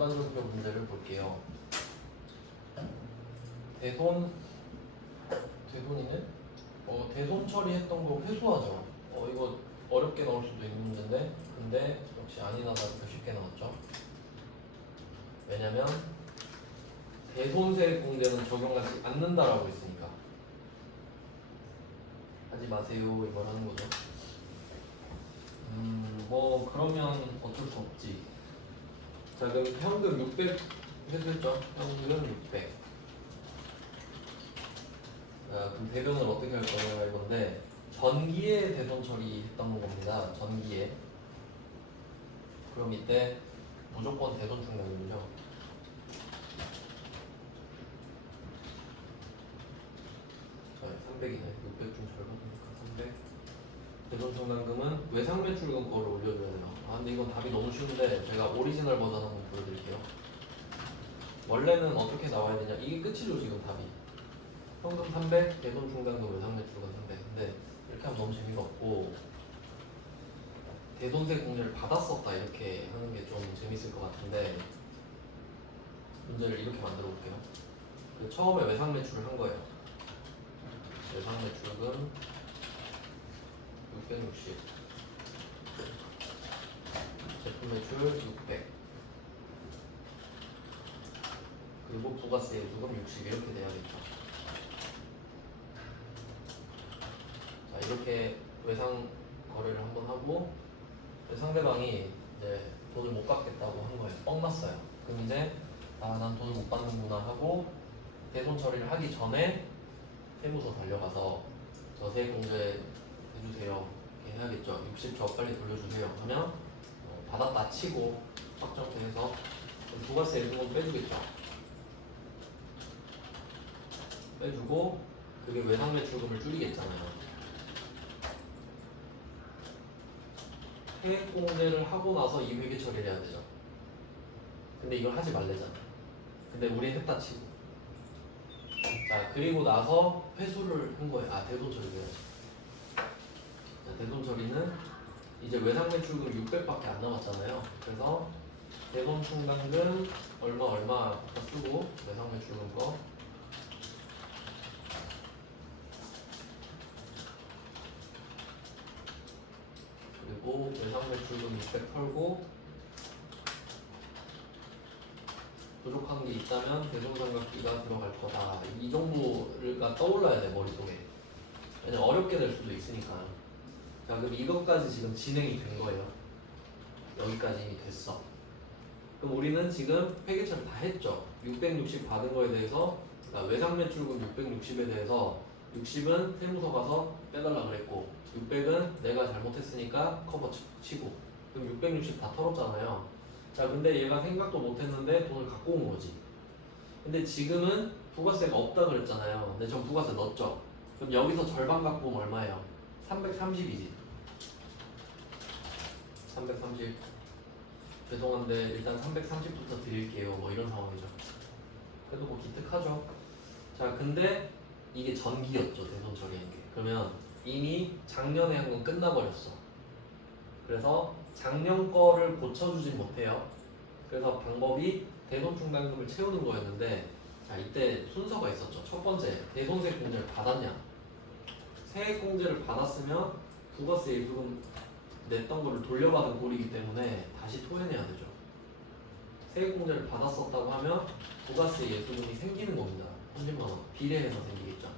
일반적으로 문제를 볼게요. 대손이네? 대손 처리했던 거 회수하죠. 이거 어렵게 나올 수도 있는 문제인데, 근데 역시 아니나다 이렇게 쉽게 나왔죠. 왜냐면 대손세 공제는 적용하지 않는다라고 했으니까. 하지 마세요, 이걸 하는 거죠. 뭐 그러면 어쩔 수 없지. 자, 그럼 현금 600 회수했죠. 현금 600. 자, 그럼 대변을 어떻게 할 거냐 이건데, 전기에 대손 처리했던 겁니다. 전기에. 그럼 이때 무조건 대손 충당금이죠. 자, 300이네. 600 중 절반이니까 300. 대손 충당금은 외상 매출금 거를 올려줘야 돼요. 근데 이건 답이 너무 쉬운데 제가 오리지널 버전 한번 보여드릴게요. 원래는 어떻게 나와야 되냐? 이게 끝이죠, 지금 답이. 현금 300, 대손 충당금 외상 매출금 300. 근데 이렇게 하면 너무 재미가 없고, 대손세 공제를 받았었다 이렇게 하는 게 좀 재밌을 것 같은데, 문제를 이렇게 만들어 볼게요. 처음에 외상 매출을 한 거예요. 외상 매출금 660, 제품 매출 600, 그리고 부가세 예수금 60 이렇게 돼야겠죠. 자, 이렇게 외상 거래를 한번 하고 상대방이 이제 돈을 못 갚겠다고 한 거예요. 뻥 났어요. 그럼 이제 난 돈을 못 받는구나 하고 대손 처리를 하기 전에 세무서 달려가서 저세액 공제 해주세요 이렇게 해야겠죠. 60조 빨리 돌려주세요 하면 받았다 치고 확정돼서 부가세 예수금 빼주겠죠. 빼주고 그게 외상 매출금을 줄이겠잖아요. 세액 공제를 하고 나서 이 회계 처리를 해야 되죠. 근데 이걸 하지 말래잖아. 근데 우린 했다 치고. 자, 그리고 나서 회수를 한 거예요. 대손 처리를. 자, 대손 처리는 이제 외상 매출금 600밖에 안 남았잖아요. 그래서 대손 충당금 얼마 쓰고 외상 매출금 거 그리고 외상 매출금 600 털고 부족한 게 있다면 대손상각비가 들어갈 거다. 이 정도가 떠올라야 돼, 머릿속에. 왜냐면 어렵게 될 수도 있으니까. 자, 그럼 이것까지 지금 진행이 된 거예요. 여기까지 이미 됐어. 그럼 우리는 지금 회계처리 다 했죠. 660 받은 거에 대해서, 그러니까 외상 매출금 660에 대해서 60은 세무서 가서 빼달라 그랬고 600은 내가 잘못했으니까 커버 치고, 그럼 660 다 털었잖아요. 자, 근데 얘가 생각도 못했는데 돈을 갖고 온 거지. 근데 지금은 부가세가 없다 그랬잖아요. 근데 전 부가세 넣었죠. 그럼 여기서 절반 갖고 오면 얼마예요? 330이지. 330. 죄송한데 일단 330부터 드릴게요. 뭐 이런 상황이죠. 그래도 뭐 기특하죠. 자, 근데 이게 전기였죠. 대손 처리한 게. 그러면 이미 작년에 한 건 끝나버렸어. 그래서 작년 거를 고쳐주진 못해요. 그래서 방법이 대손 충당금을 채우는 거였는데, 자, 이때 순서가 있었죠. 첫 번째, 대손세 공제를 받았냐? 세액 공제를 받았으면 부가세 예수금 냈던 거를 돌려받은 꼴이기 때문에 다시 토해내야 되죠. 세액 공제를 받았었다고 하면 부가세 예수금이 생기는 겁니다. 30만 원 비례해서 생기겠죠.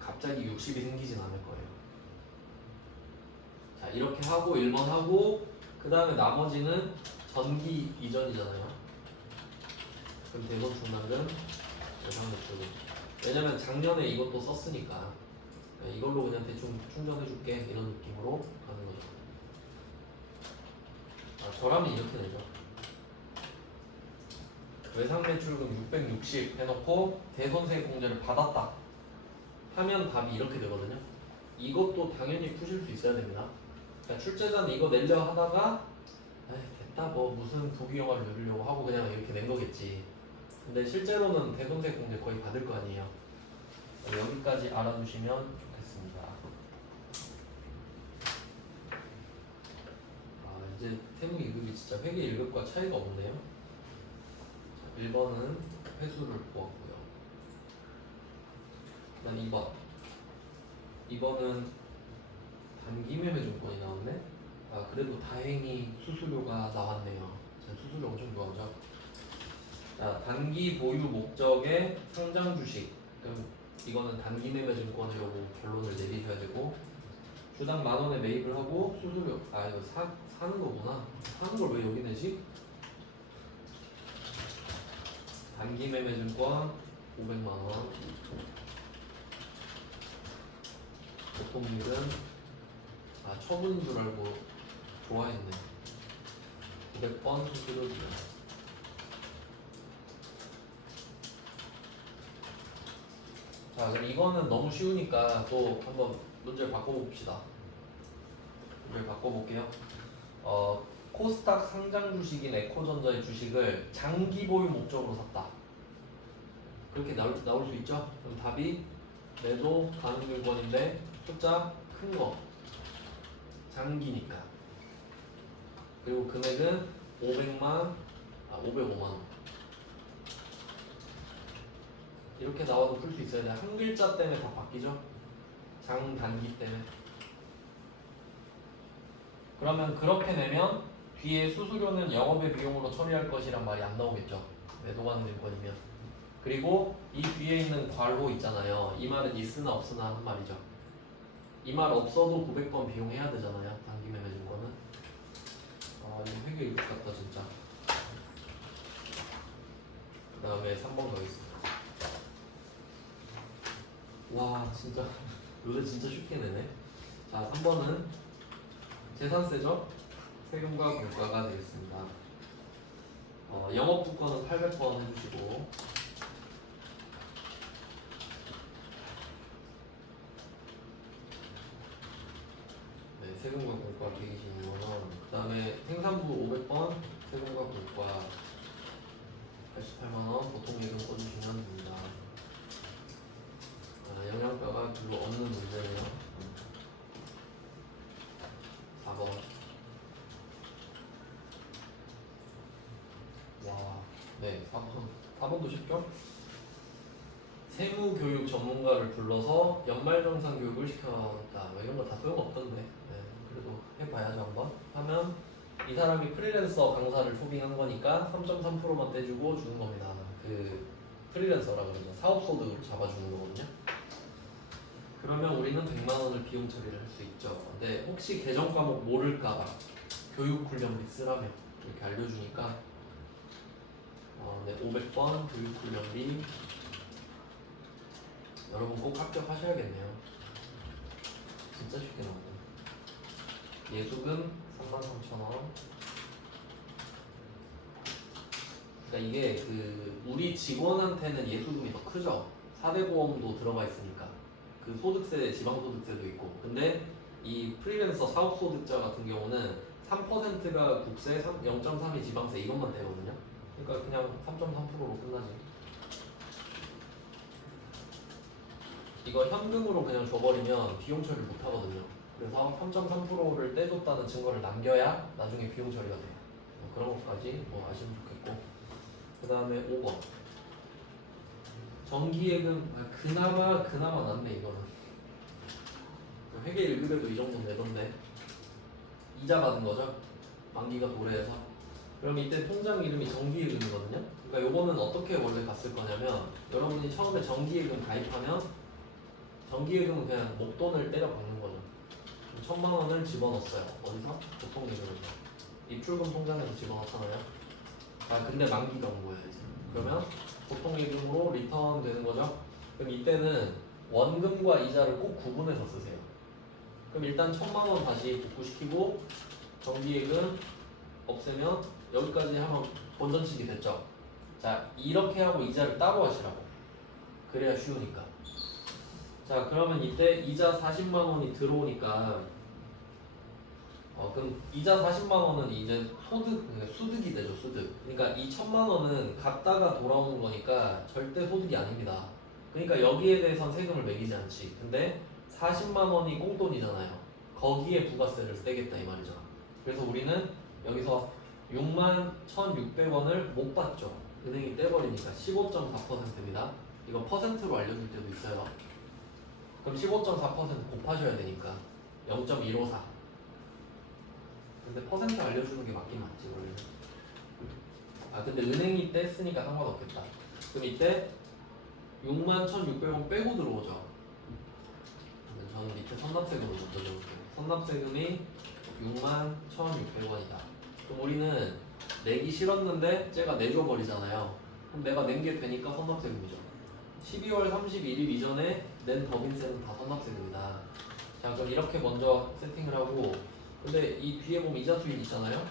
갑자기 60이 생기진 않을 거예요. 자, 이렇게 하고 1번 하고 그 다음에 나머지는 전기 이전이잖아요. 그럼 대손 충당금 외상 매출금. 왜냐면 작년에 이것도 썼으니까 이걸로 그냥 대충 충전해줄게 이런 느낌으로 가는 거죠. 저라면 이렇게 되죠. 외상 매출금 660 해놓고 대손세 공제를 받았다 하면 답이 이렇게 되거든요. 이것도 당연히 푸실 수 있어야 됩니다. 그러니까 출제자는 이거 내려 하다가 됐다 뭐 무슨 부귀영화를 누리려고 하고 그냥 이렇게 낸 거겠지. 근데 실제로는 대손세 공제 거의 받을 거 아니에요. 여기까지 알아두시면 좋겠습니다. 이제 세무 2급이 답이 진짜 회계 1급과 차이가 없네요. 자, 1번은 회수를 보았고요. 난 2번. 2번은 단기매매증권이 나왔네. 아 그래도 다행히 수수료가 나왔네요. 자, 수수료 엄청 좋아하죠. 자, 단기 보유 목적의 상장 주식. 그럼 이거는 단기매매증권이라고 결론을 내리셔야 되고, 주당 10,000원에 매입을 하고 수수료 이거 사는 거구나. 사는 걸 왜 여기 내지? 단기매매증권 500만 원. 보통일은 처분인 줄 알고 좋아했네. 900번 수수료비요. 자, 그럼 이거는 너무 쉬우니까 또 한번 문제를 바꿔봅시다. 문제를 바꿔볼게요. 코스닥 상장 주식인 에코전자의 주식을 장기 보유 목적으로 샀다. 그렇게 나올 수 있죠? 그럼 답이 매도 가능 물건인데 숫자 큰 거. 장기니까. 그리고 금액은 505만 원. 이렇게 나와도 풀 수 있어야 돼. 한 글자 때문에 다 바뀌죠? 장 단기 때문에. 그러면 그렇게 내면 뒤에 수수료는 영업의 비용으로 처리할 것이란 말이 안 나오겠죠. 매도가능 증권이면. 그리고 이 뒤에 있는 괄호 있잖아요. 이 말은 있으나 없으나 하는 말이죠. 이 말 없어도 900번 비용해야 되잖아요. 단기 매매 증권은. 이거 회계 이것 같다 진짜. 그 다음에 3번 가겠습니다. 와 진짜 요새 진짜 쉽게 내네. 자 3번은 재산세죠. 세금과 공과가 되겠습니다. 영업부권은 800번 해주시고, 네, 세금과 공과 126만원. 그 다음에 생산부 500번 세금과 공과 88만원. 보통예금 꺼주시면 됩니다. 영양가가 별로 없는 문제네요. 4번. 와, 네, 4번도 쉽죠? 세무교육 전문가를 불러서 연말정산 교육을 시켰다. 이런 거 다 소용없던데. 네, 그래도 해봐야죠 한번. 하면 이 사람이 프리랜서 강사를 초빙한 거니까 3.3%만 떼주고 주는 겁니다. 그 프리랜서라 그러죠. 사업소득을 잡아주는 거거든요. 그러면 우리는 100만 원을 비용 처리를 할 수 있죠. 근데 혹시 개정 과목 모를까봐 교육 훈련비 쓰라며 이렇게 알려주니까 네, 500번 교육 훈련비 여러분 꼭 합격하셔야겠네요. 진짜 쉽게 나오네. 예수금 33,000원. 그러니까 이게 우리 직원한테는 예수금이 더 크죠. 4대 보험도 들어가 있으니까. 그 소득세, 지방소득세도 있고. 근데 이 프리랜서 사업소득자 같은 경우는 3%가 국세, 0.3이 지방세 이것만 되거든요. 그러니까 그냥 3.3%로 끝나지. 이거 현금으로 그냥 줘버리면 비용 처리를 못 하거든요. 그래서 3.3%를 떼줬다는 증거를 남겨야 나중에 비용 처리가 돼요. 그런 것까지 아시면 좋겠고. 그 다음에 5번. 정기예금 그나마 낫네 이거는. 회계 1급에도 이 정도 내던데 이자 받은 거죠. 만기가 도래해서. 그럼 이때 통장 이름이 정기예금이거든요. 그러니까 요거는 어떻게 원래 갔을 거냐면, 여러분이 처음에 정기예금 가입하면 정기예금은 그냥 목돈을 때려 박는 거죠. 1,000만 원을 집어넣었어요. 어디서? 보통예금에서. 입출금 통장에서 집어넣잖아요. 근데 만기가 온 거예요 이제. 그러면 보통예금으로 리턴 되는 거죠. 그럼 이때는 원금과 이자를 꼭 구분해서 쓰세요. 그럼 일단 1,000만 원 다시 복구시키고 정기예금 없애면 여기까지 하면 본전치기 됐죠. 자, 이렇게 하고 이자를 따로 하시라고. 그래야 쉬우니까. 자, 그러면 이때 이자 40만 원이 들어오니까 그럼 이자 40만 원은 이제 그러니까 수득이 되죠, 수득. 그러니까 이 1,000만 원은 갔다가 돌아오는 거니까 절대 소득이 아닙니다. 그러니까 여기에 대해선 세금을 매기지 않지. 근데 40만 원이 꽁돈이잖아요. 거기에 부가세를 떼겠다 이 말이죠. 그래서 우리는 여기서 61,600원을 못 받죠. 은행이 떼버리니까 15.4%입니다. 이거 퍼센트로 알려줄 때도 있어요. 그럼 15.4% 곱하셔야 되니까 0.154. 근데 퍼센트 알려주는 게 맞긴 맞지 원래는. 아 근데 은행이 뗐으니까 상관없겠다. 그럼 이때 61,600원 빼고 들어오죠. 근데 저는 밑에 선납세금을 먼저 적을게요. 선납세금이 61,600원이다. 그럼 우리는 내기 싫었는데 쟤가 내줘버리잖아요. 그럼 내가 낸 게 되니까 선납세금이죠. 12월 31일 이전에 낸 법인세는 다 선납세금이다. 자 그럼 이렇게 먼저 세팅을 하고, 근데 이 뒤에 보면 이자 수익 있잖아요.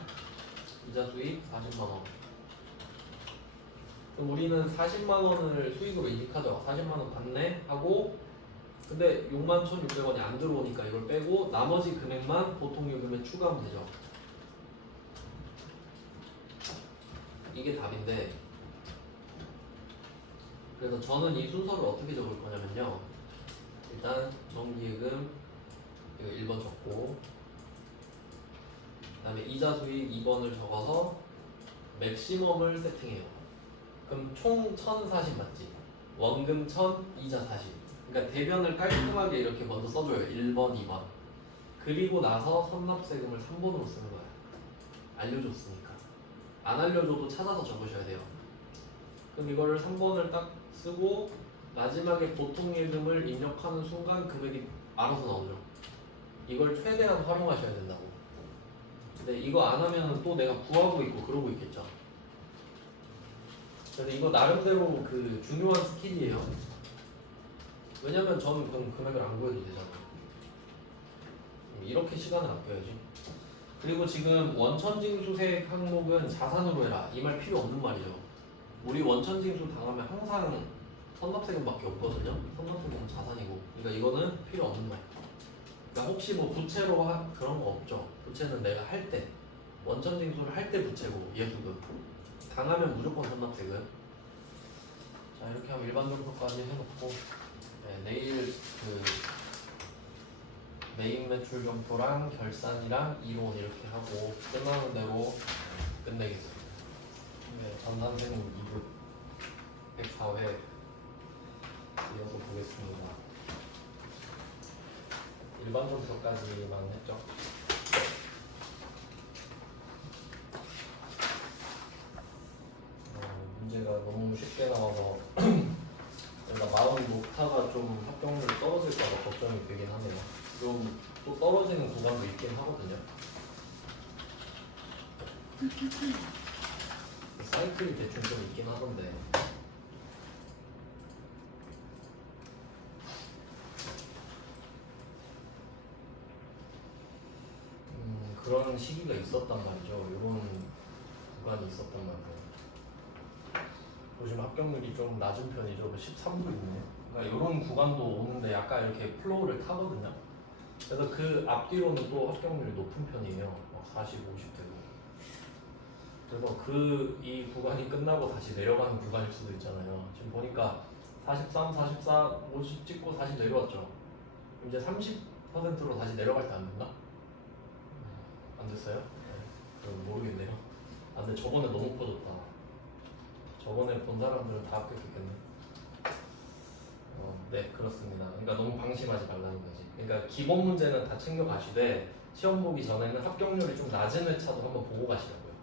이자 수익 40만원. 그럼 우리는 40만원을 수익으로 인식하죠. 40만원 받네 하고, 근데 61,600원이 안 들어오니까 이걸 빼고 나머지 금액만 보통요금에 추가하면 되죠. 이게 답인데, 그래서 저는 이 순서를 어떻게 적을 거냐면요. 일단 정기예금 이거 1번 적고, 그 다음에 이자 수익 2번을 적어서 맥시멈을 세팅해요. 그럼 총 1,040 맞지? 원금 1,000, 이자 40. 그러니까 대변을 깔끔하게 이렇게 먼저 써줘요. 1번, 2번. 그리고 나서 선납세금을 3번으로 쓰는 거야. 알려줬으니까. 안 알려줘도 찾아서 적으셔야 돼요. 그럼 이거를 3번을 딱 쓰고 마지막에 보통예금을 입력하는 순간 금액이 알아서 나오죠. 이걸 최대한 활용하셔야 된다고. 근데 이거 안 하면 또 내가 구하고 있고 그러고 있겠죠. 그래서 이거 나름대로 그 중요한 스킬이에요. 왜냐면 저는 그럼 금액을 안 구해도 되잖아요. 이렇게 시간을 아껴야지. 그리고 지금 원천징수세액 항목은 자산으로 해라. 이 말 필요 없는 말이죠. 우리 원천징수 당하면 항상 선납세금밖에 없거든요. 선납세금은 자산이고. 그러니까 이거는 필요 없는 말. 그러니까 혹시 뭐 부채로 그런 거 없죠. 부채는 내가 할 때, 원천징수를 할 때 부채고 예수금. 당하면 무조건 선납세금. 자 이렇게 하면 일반 정도까지 해놓고, 네, 내일 그 메인 매출 점포랑 결산이랑 이론 이렇게 하고 끝나는 대로 끝내겠습니다. 네, 전산생은 2급 104회 이어서 보겠습니다. 일반 점포까지만 했죠. 문제가 너무 쉽게 나와서 제가 마음 놓다가 좀 합격률이 떨어질까봐 걱정이 되긴 하네요. 좀 또 떨어지는 구간도 있긴 하거든요. 사이클이 대충 좀 있긴 하던데. 그런 시기가 있었단 말이죠. 이런 구간이 있었단 말이에요. 보시면 합격률이 좀 낮은 편이죠. 13도 있네요. 그러니까 이런 구간도 오는데 약간 이렇게 플로우를 타거든요. 그래서 그 앞뒤로는 또 합격률이 높은 편이에요. 40, 50대도. 그래서 이 구간이 끝나고 다시 내려가는 구간일 수도 있잖아요. 지금 보니까 43, 44, 50 찍고 다시 내려왔죠. 이제 30%로 다시 내려갈 때 안 됐나? 안 됐어요? 네. 모르겠네요. 아 근데 저번에 너무 커졌다. 저번에 본 사람들은 다 합격했겠네. 네 그렇습니다. 그러니까 너무 방심하지 말라는 거지. 그러니까 기본 문제는 다 챙겨 가시되 시험 보기 전에는 합격률이 좀 낮은 회차도 한번 보고 가시라고요.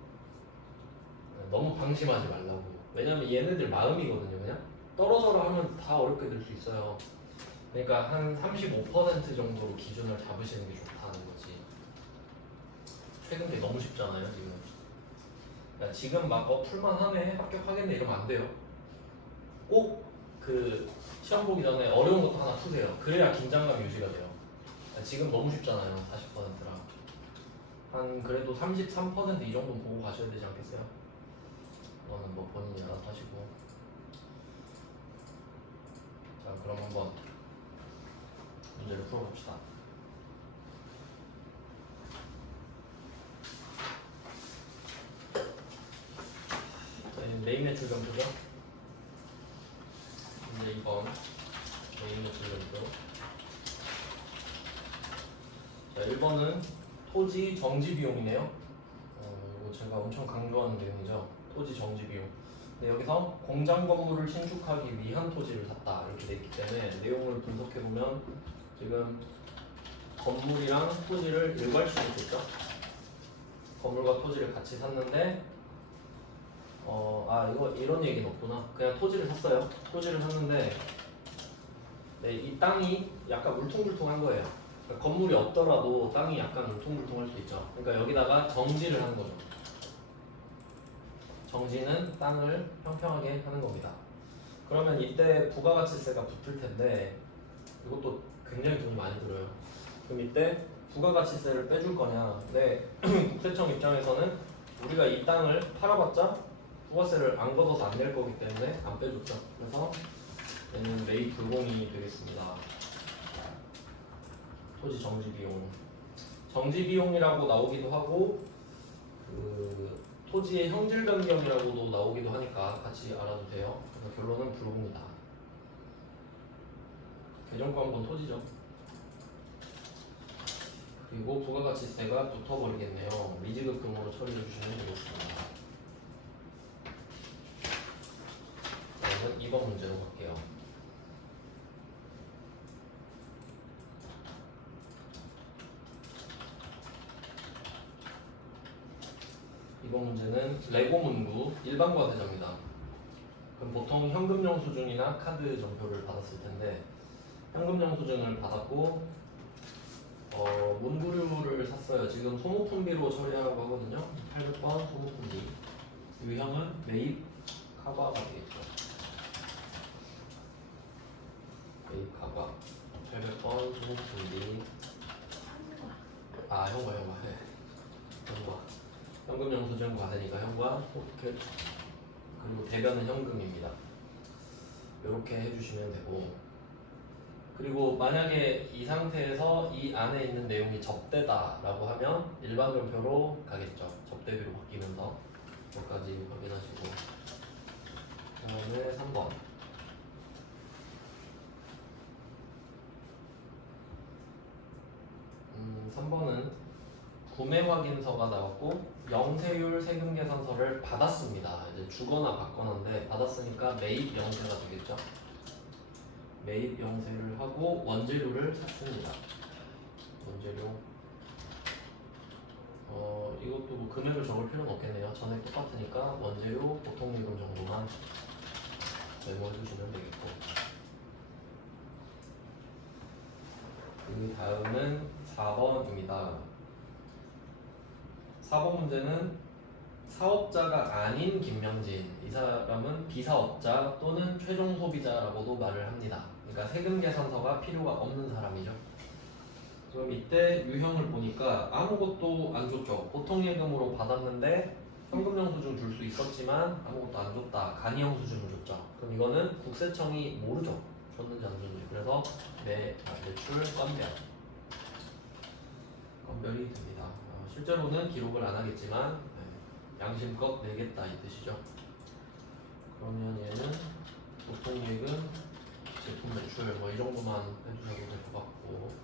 너무 방심하지 말라고. 왜냐면 얘네들 마음이거든요. 그냥 떨어져라 하면 다 어렵게 될 수 있어요. 그러니까 한 35% 정도로 기준을 잡으시는 게 좋다는 거지. 최근 게 너무 쉽잖아요 지금. 그러니까 지금 막 풀만하네 합격하겠네 이러면 안 돼요. 꼭 그 시험 보기 전에 어려운 것도 하나 푸세요. 그래야 긴장감 유지가 돼요. 지금 너무 쉽잖아요. 40%랑 한 그래도 33%이 정도는 보고 가셔야 되지 않겠어요? 그거는 뭐 본인이 알아서 하시고. 자 그럼 한번 문제를 풀어봅시다. 저희는 메인 매출 점수죠. 이제 2번 메인 매출 점수. 자 1번은 토지 정지 비용이네요. 이거 제가 제가 엄청 강조하는 내용이죠. 토지 정지 비용. 근데 여기서 공장 건물을 신축하기 위한 토지를 샀다 이렇게 돼 있기 때문에 내용을 분석해 보면 지금 건물이랑 토지를 일괄시켰겠죠. 건물과 토지를 같이 샀는데 이거 이런 얘기는 없구나. 그냥 토지를 샀어요. 토지를 샀는데 네, 이 땅이 약간 울퉁불퉁한 거예요. 그러니까 건물이 없더라도 땅이 약간 울퉁불퉁할 수 있죠. 그러니까 여기다가 정지를 하는 거죠. 정지는 땅을 평평하게 하는 겁니다. 그러면 이때 부가가치세가 붙을 텐데 이것도 굉장히 돈이 많이 들어요. 그럼 이때 부가가치세를 빼줄 거냐? 네, 국세청 입장에서는 우리가 이 땅을 팔아봤자 부가세를 안 걷어서 안 낼 거기 때문에 안 빼줬죠. 그래서 얘는 매입 불공이 되겠습니다. 토지 정지 비용. 정지 비용이라고 나오기도 하고 그 토지의 형질 변경이라고도 나오기도 하니까 같이 알아도 돼요. 그래서 결론은 불공이다. 개정권분 토지죠. 그리고 부가가치세가 붙어버리겠네요. 미지급금으로 처리해 주시면 되겠습니다. 그러면 2번 문제로 갈게요. 이번 문제는 레고 문구 일반과 대자입니다. 그럼 보통 현금 영수증이나 카드 전표를 받았을 텐데 현금 영수증을 받았고 문구류를 샀어요. 지금 소모품비로 처리하라고 하거든요. 800번 소모품비. 유형은 매입 카바가 되겠죠. 매입 카바. 800번 소모품비. 현과 해. 현과. 현금 영수증 과세니까 현과 포켓 그리고 대변은 현금입니다. 이렇게 해주시면 되고 그리고 만약에 이 상태에서 이 안에 있는 내용이 접대다라고 하면 일반 전표로 가겠죠. 접대비로 바뀌면서 여기까지 확인하시고 그다음에 3번 3번은 구매 확인서가 나왔고 영세율 세금 계산서를 받았습니다. 이제 주거나 받거나인데 받았으니까 매입 영세가 되겠죠. 매입 영세를 하고 원재료를 샀습니다. 원재료 이것도 뭐 금액을 적을 필요는 없겠네요. 전액 똑같으니까 원재료 보통예금 정도만 메모해 주시면 되겠고 그 다음은 4번입니다. 4번 문제는 사업자가 아닌 김명진 이 사람은 비사업자 또는 최종 소비자라고도 말을 합니다. 그러니까 세금 계산서가 필요가 없는 사람이죠. 그럼 이때 유형을 보니까 아무것도 안 줬죠. 보통 예금으로 받았는데 현금 영수증 줄 수 있었지만 아무것도 안 줬다. 간이 영수증을 줬죠. 그럼 이거는 국세청이 모르죠. 줬는지 안 줬는지. 그래서 매출 건별이 됩니다. 실제로는 기록을 안 하겠지만 양심껏 내겠다 이 뜻이죠. 그러면 얘는 보통 예금, 제품 매출 뭐 이 정도만 해주셔도 될 것 같고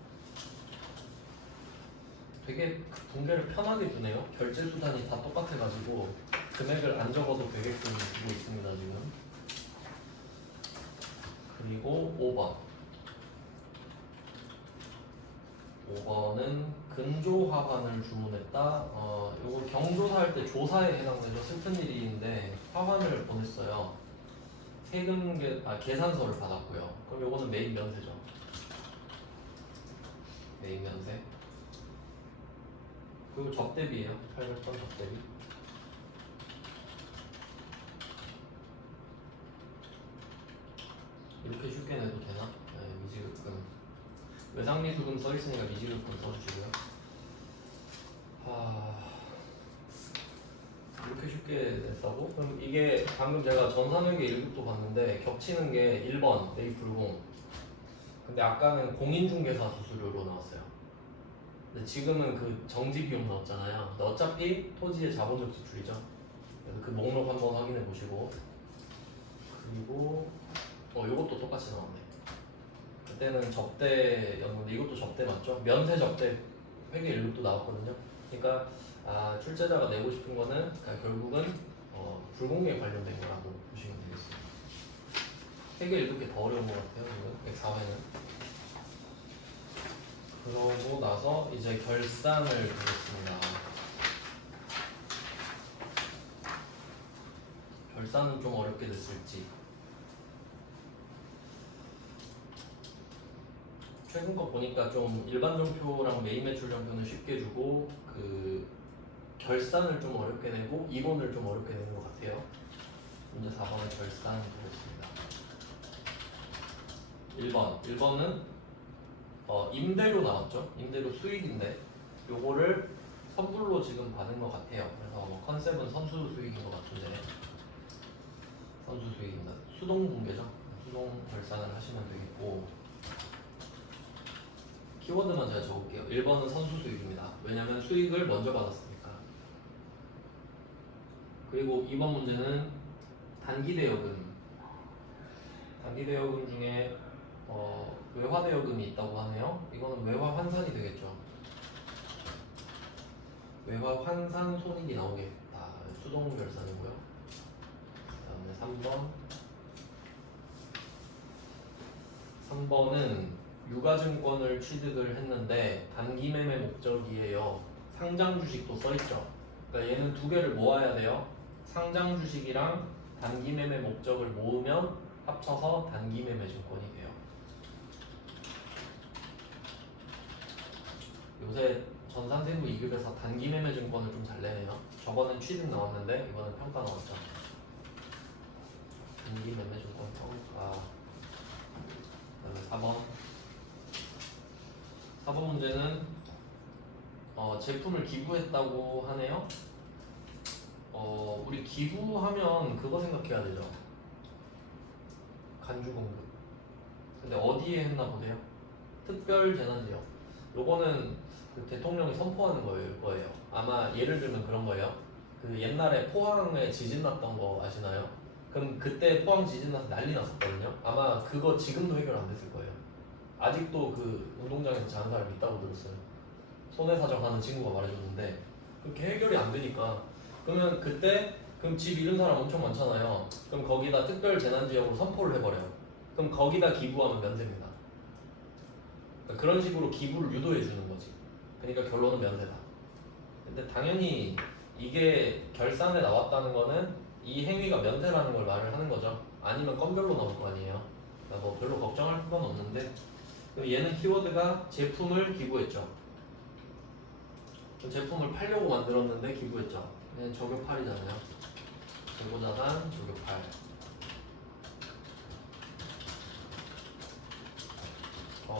되게 분배를 편하게 주네요. 결제 수단이 다 똑같아가지고 금액을 안 적어도 되게끔 주고 있습니다 지금. 그리고 5번은 근조 화환을 주문했다. 요거 경조사 할 때 조사에 해당되죠. 슬픈 일인데 화환을 보냈어요. 세금 계산서를 받았고요. 그럼 요거는 매입 면세죠. 매입 면세. 그리고 접대비예요. 800번 접대비. 이렇게 쉽게 내도 되나? 미지급금. 외상미수금 써있으니까 미지급금 써주시고요. 이렇게 쉽게 냈다고? 그럼 이게 방금 제가 전산회계 1급도 봤는데 겹치는 게 1번 매입 불공. 근데 아까는 공인중개사 수수료로 나왔어요. 근데 지금은 그 정지 비용 나왔잖아요. 근데 어차피 토지의 자본적 지출이죠. 그래서 그 목록 한번 확인해 보시고 그리고 이것도 똑같이 나왔네. 그때는 접대였는데 이것도 접대 맞죠? 면세 접대 회계 1급도 나왔거든요. 그러니까 출제자가 내고 싶은 거는 그러니까 결국은 불공개에 관련된 거라고 보시면 되겠습니다. 해결 이렇게 더 어려운 것 같아요. 지금 104회는. 그러고 나서 이제 결산을 보겠습니다. 결산은 좀 어렵게 됐을지. 최근 거 보니까 좀 일반 점표랑 메인 매출 점표는 쉽게 주고 그 결산을 좀 어렵게 내고 이론을 좀 어렵게 내는 것 같아요. 문제 4번의 결산 보겠습니다. 1번은 임대료 나왔죠. 임대료 수익인데 요거를 선불로 지금 받은 것 같아요. 그래서 컨셉은 선수 수익인 것 같은데 선수 수익입니다. 수동 공개죠. 수동 결산을 하시면 되겠고 키워드만 제가 적을게요. 1번은 선수 수익입니다. 왜냐하면 수익을 먼저 받았으니까. 그리고 2번 문제는 단기 대여금. 단기 대여금 중에 외화 대여금이 있다고 하네요. 이거는 외화 환산이 되겠죠. 외화 환산 손익이 나오겠다. 수동 결산이고요. 그다음에 3번은 유가증권을 취득을 했는데 단기 매매 목적이에요. 상장 주식도 써있죠. 그러니까 얘는 두 개를 모아야 돼요. 상장 주식이랑 단기 매매 목적을 모으면 합쳐서 단기 매매 증권이 돼요. 요새 전산세무 2급에서 단기 매매 증권을 좀 잘 내네요. 저거는 취득 나왔는데 이거는 평가 나왔죠. 단기 매매 증권 평가. 그다음에 4번 문제는 제품을 기부했다고 하네요. 우리 기부하면 그거 생각해야 되죠. 간주 공급. 근데 어디에 했나 보세요. 특별 재난지역. 요거는 그 대통령이 선포하는 거예요. 아마 예를 들면 그런 거예요. 그 옛날에 포항에 지진 났던 거 아시나요? 그럼 그때 포항 지진 나서 난리 났었거든요. 아마 그거 지금도 해결 안 됐을 거예요. 아직도 그 운동장에서 자는 사람이 있다고 들었어요. 손해사정 하는 친구가 말해줬는데 그렇게 해결이 안 되니까 그러면 그때 그럼 집 잃은 사람 엄청 많잖아요. 그럼 거기다 특별 재난지역으로 선포를 해버려요. 그럼 거기다 기부하면 면세입니다. 그러니까 그런 식으로 기부를 유도해 주는 거지. 그러니까 결론은 면세다. 근데 당연히 이게 결산에 나왔다는 거는 이 행위가 면세라는 걸 말을 하는 거죠. 아니면 건별로 나올 거 아니에요. 그러니까 뭐 별로 걱정할 건 없는데 얘는 키워드가 제품을 기부했죠. 제품을 팔려고 만들었는데 기부했죠. 얘는 저격팔이잖아요. 재고자산 저격팔.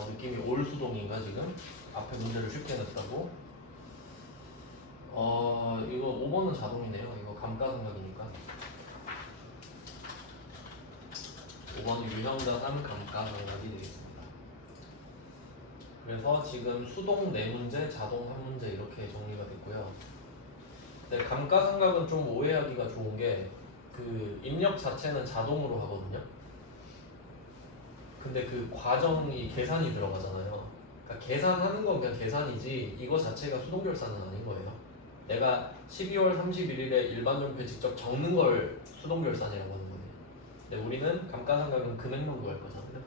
느낌이 올수동인가 지금? 앞에 문제를 쉽게 냈다고? 이거 5번은 자동이네요. 이거 감가상각이니까. 5번은 유형자산 감가상각이 되겠습니다. 그래서 지금 수동 4문제, 자동 1문제 이렇게 정리가 됐고요. 근데 감가상각은 좀 오해하기가 좋은 게 그 입력 자체는 자동으로 하거든요. 근데 그 과정이 계산이 들어가잖아요. 그러니까 계산하는 건 그냥 계산이지 이거 자체가 수동 결산은 아닌 거예요. 내가 12월 31일에 일반 점표에 직접 적는 걸 수동 결산이라고 하는 거예요. 근데 우리는 감가상각은 금액만 구할 거잖아요.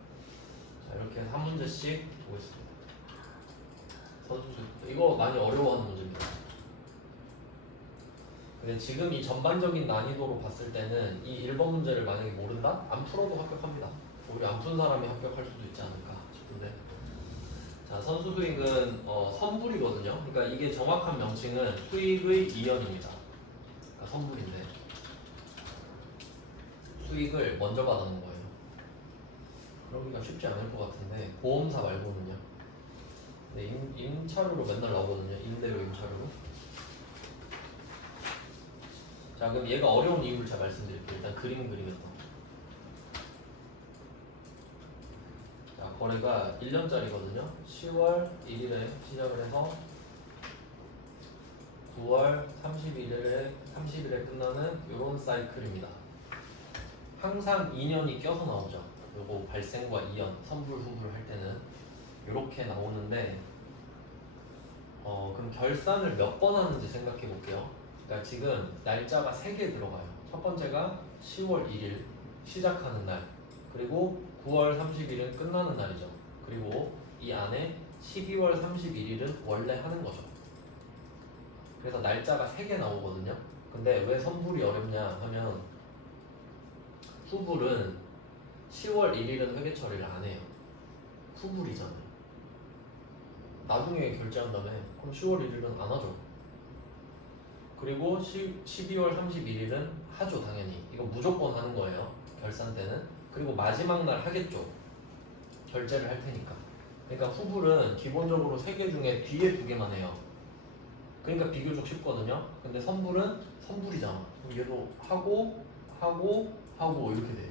자, 이렇게 해서 한 문제씩 보겠습니다. 선수수 이거 많이 어려워하는 문제입니다. 근데 지금 이 전반적인 난이도로 봤을 때는 이 1번 문제를 만약에 모른다? 안 풀어도 합격합니다. 우리 안 푼 사람이 합격할 수도 있지 않을까 싶은데. 자, 선수 수익은 선불이거든요. 그러니까 이게 정확한 명칭은 수익의 이연입니다. 그러니까 선불인데 수익을 먼저 받아놓은 거예요. 그러기가 쉽지 않을 것 같은데 보험사 말고는요. 근데 임차료로 맨날 나오거든요. 임대료 임차료로. 자, 그럼 얘가 어려운 이유를 제가 말씀드릴게요. 일단 그림 그리겠다. 자, 거래가 1년짜리거든요. 10월 1일에 시작을 해서 9월 30일에 끝나는 이런 사이클입니다. 항상 2년이 껴서 나오죠. 요거 발생과 이연, 선불, 후불 할 때는 이렇게 나오는데 그럼 결산을 몇 번 하는지 생각해 볼게요. 그러니까 지금 날짜가 3개 들어가요. 첫 번째가 10월 1일 시작하는 날, 그리고 9월 30일은 끝나는 날이죠. 그리고 이 안에 12월 31일은 원래 하는 거죠. 그래서 날짜가 3개 나오거든요. 근데 왜 선불이 어렵냐 하면 후불은 10월 1일은 회계 처리를 안 해요. 후불이잖아요. 나중에 결제한 다음에 그럼 10월 1일은 안 하죠. 그리고 12월 31일은 하죠, 당연히. 이거 무조건 하는 거예요, 결산 때는. 그리고 마지막 날 하겠죠, 결제를 할 테니까. 그러니까 후불은 기본적으로 3개 중에 뒤에 2개만 해요. 그러니까 비교적 쉽거든요. 근데 선불은 선불이잖아. 그럼 얘도 하고 이렇게 돼.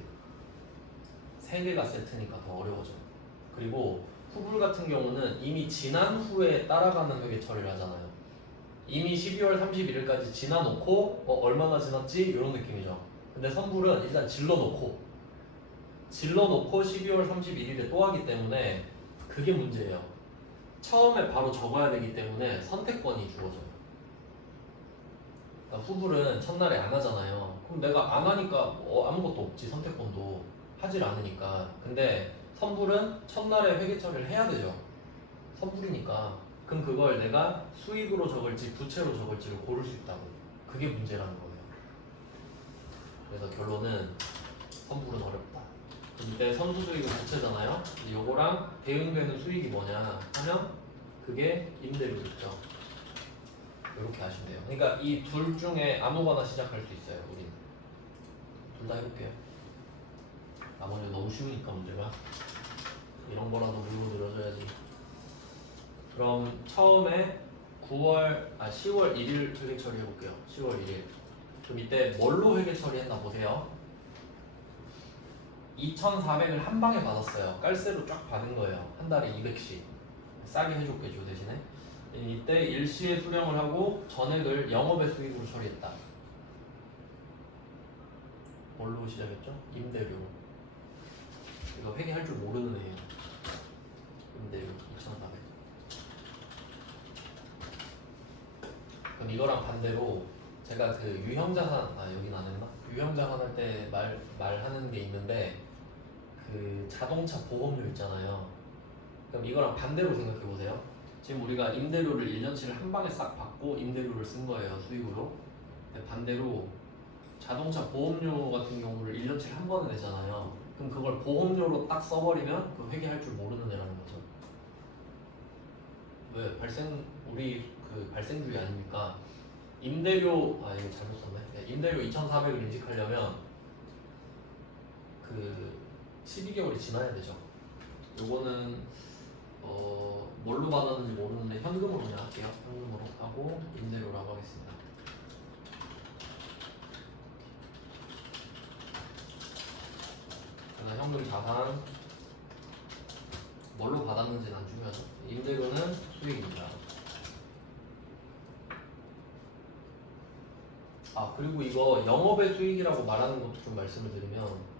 3개가 세트니까 더 어려워져. 그리고 후불 같은 경우는 이미 지난 후에 따라가는 회계 처리를 하잖아요. 이미 12월 31일까지 지나놓고 얼마나 지났지? 이런 느낌이죠. 근데 선불은 일단 질러놓고 12월 31일에 또 하기 때문에 그게 문제예요. 처음에 바로 적어야 되기 때문에 선택권이 주어져요. 그러니까 후불은 첫날에 안 하잖아요. 그럼 내가 안 하니까 아무것도 없지, 선택권도. 하질 않으니까. 근데 선불은 첫날에 회계 처리를 해야 되죠, 선불이니까. 그럼 그걸 내가 수익으로 적을지 부채로 적을지를 고를 수 있다고. 그게 문제라는 거예요. 그래서 결론은 선불은 어렵다. 이때 선수수익은 부채잖아요. 요거랑 대응되는 수익이 뭐냐 하면 그게 임대료겠죠. 이렇게 하시면 돼요. 그러니까 이 둘 중에 아무거나 시작할 수 있어요, 우린. 둘 다 해볼게요. 나머지 너무 쉬우니까 문제가. 이런 거라도 물고 늘어져야지. 그럼 처음에 10월 1일 회계 처리해볼게요. 10월 1일. 그럼 이때 뭘로 회계 처리했나 보세요. 2,400을 한 방에 받았어요. 깔세로 쫙 받은 거예요. 한 달에 200씩. 싸게 해줄게 줘 대신에. 이때 일시에 수령을 하고 전액을 영업의 수익으로 처리했다. 뭘로 시작했죠? 임대료. 이거 회계할 줄 모르는 애예요. 임대료 2,400. 그럼 이거랑 반대로 제가 그 유형자산 여긴 안 했나? 유형자산 할 때 말하는 게 있는데 그 자동차 보험료 있잖아요. 그럼 이거랑 반대로 생각해 보세요. 지금 우리가 임대료를 1년치를 한 방에 싹 받고 임대료를 쓴 거예요, 수익으로. 근데 반대로 자동차 보험료 같은 경우를 1년치를 한 번에 내잖아요. 그럼 그걸 보험료로 딱 써버리면 그 회계할 줄 모르는 애라는 거죠. 왜? 우리 그 발생주의 아닙니까? 임대료 이거 잘못 썼네. 네, 임대료 2,400을 인식하려면 그 12개월이 지나야 되죠. 요거는 뭘로 받았는지 모르는데 현금으로 그냥 할게요. 현금으로 하고 임대료라고 하겠습니다. 그래서 현금 자산 뭘로 받았는지는 안 중요하죠. 임대료는 수익입니다. 그리고 이거 영업의 수익이라고 말하는 것도 좀 말씀을 드리면